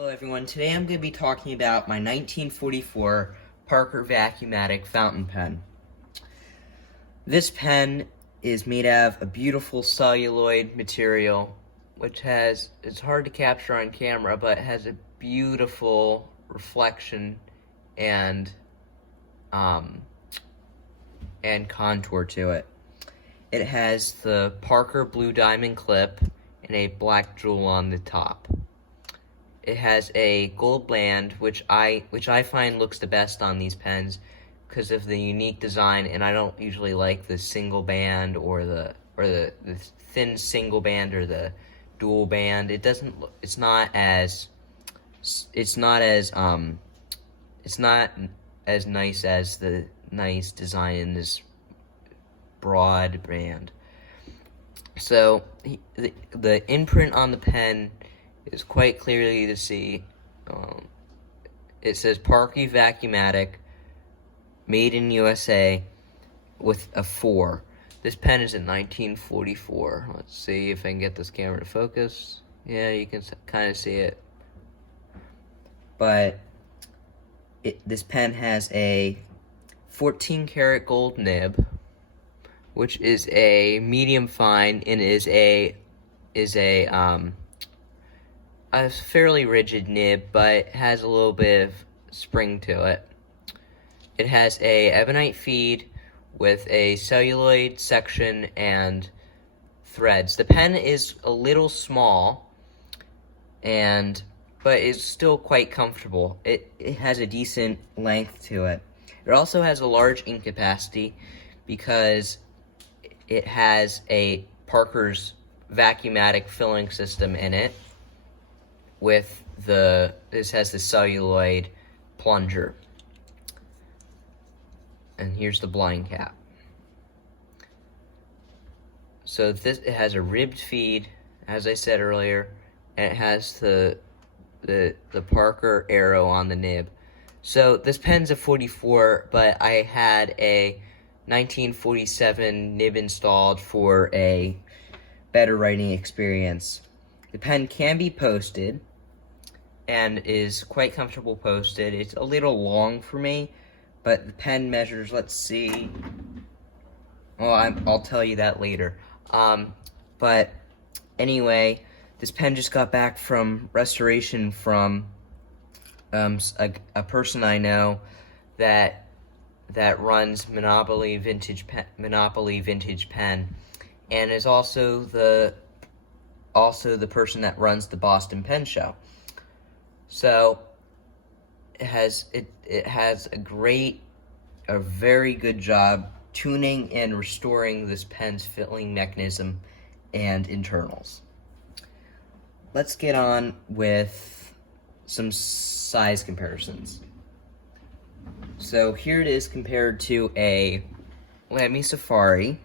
Hello everyone, today I'm going to be talking about my 1944 Parker Vacumatic fountain pen. This pen is made out of a beautiful celluloid material, which it's hard to capture on camera, but has a beautiful reflection and contour to it. It has the Parker blue diamond clip and a black jewel on the top. It has a gold band, which I find looks the best on these pens because of the unique design, and I don't usually like the single band or the thin single band or the dual band. It's not as nice as the nice design in this broad band. So the imprint on the pen is quite clearly to see. It says Parker Vacumatic, made in USA, with a 4. This pen is in 1944. Let's see if I can get this camera to focus. Yeah, you can kind of see it. But this pen has a 14 karat gold nib, which is a medium fine and is a fairly rigid nib, but has a little bit of spring to it. It has a ebonite feed with a celluloid section and threads. The pen is a little small, but is still quite comfortable. It has a decent length to it. It also has a large ink capacity because it has a Parker's Vacumatic filling system in it. This has the celluloid plunger. And here's the blind cap. So it has a ribbed feed, as I said earlier, and it has the Parker arrow on the nib. So this pen's a 44, but I had a 1947 nib installed for a better writing experience. The pen can be posted and is quite comfortable posted. It's a little long for me, but the pen measures, let's see. Well, I'll tell you that later. But anyway, this pen just got back from restoration from a person I know that runs Monopoly Vintage Pen, and is also the person that runs the Boston Pen Show. So it has a very good job tuning and restoring this pen's filling mechanism and internals. Let's get on with some size comparisons. So here it is compared to a Lamy Safari.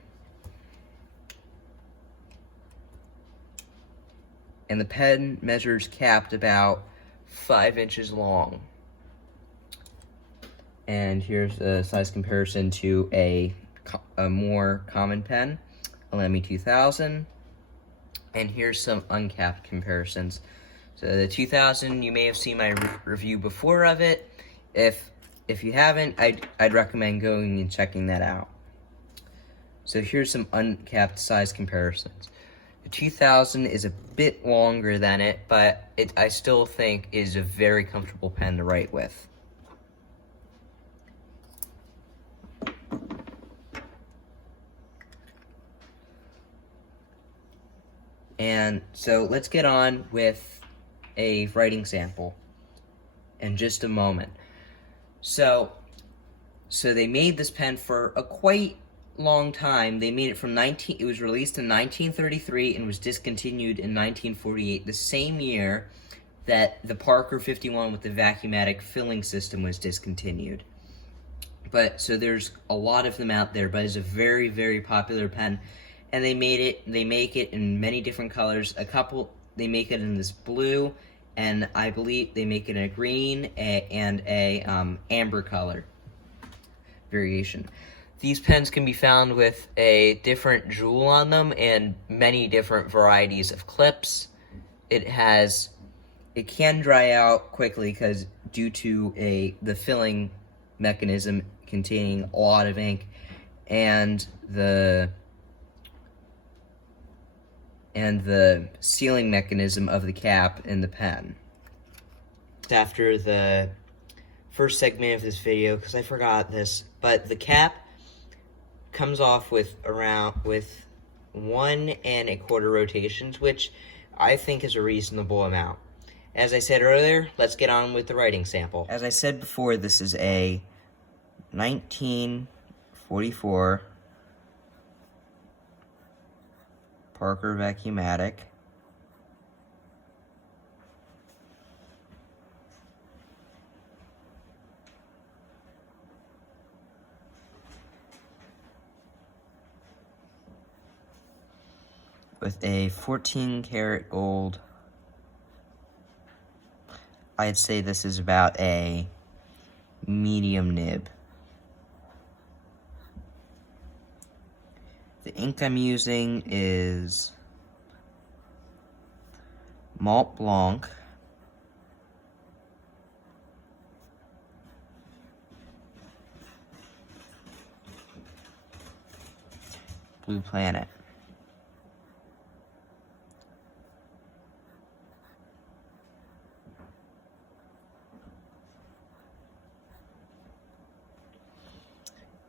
And the pen measures capped about 5 inches long. And here's a size comparison to a more common pen, a Lamy 2000. And here's some uncapped comparisons. So the 2000, you may have seen my review before of it. If you haven't, I'd recommend going and checking that out. So here's some uncapped size comparisons. The 2000 is a bit longer than it, but I still think is a very comfortable pen to write with. And so let's get on with a writing sample in just a moment. So they made this pen for a quite long time. They made it it was released in 1933 and was discontinued in 1948, the same year that the Parker 51 with the Vacumatic filling system was discontinued. So there's a lot of them out there, but it's a very, very popular pen. And they make it in many different colors. They make it in this blue, and I believe they make it in a green and a amber color variation. These pens can be found with a different jewel on them and many different varieties of clips. It has it can dry out quickly because due to the filling mechanism containing a lot of ink and the sealing mechanism of the cap in the pen. After the first segment of this video, because I forgot this, but the cap comes off with 1 1/4 rotations, which I think is a reasonable amount. As I said earlier, let's get on with the writing sample. As I said before, this is a 1944 Parker Vacumatic. With a 14 karat gold. I'd say this is about a medium nib. The ink I'm using is Malt Blanc. Blue Planet.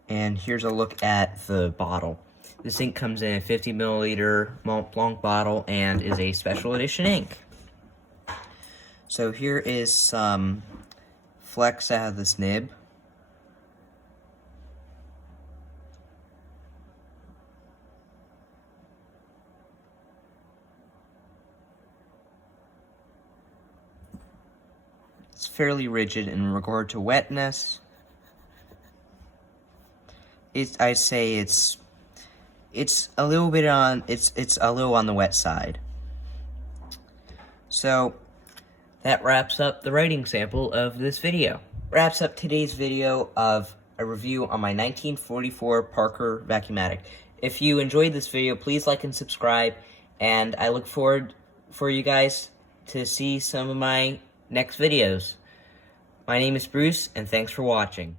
And here's a look at the bottle. This ink comes in a 50 milliliter Mont Blanc bottle and is a special edition ink. So here is some flecks out of this nib. It's fairly rigid in regard to wetness. I'd say it's a little bit on it's a little on the wet side. So that wraps up the writing sample of this video. Wraps up today's video of a review on my 1944 Parker Vacumatic. If you enjoyed this video, please like and subscribe, and I look forward for you guys to see some of my next videos. My name is Bruce, and thanks for watching.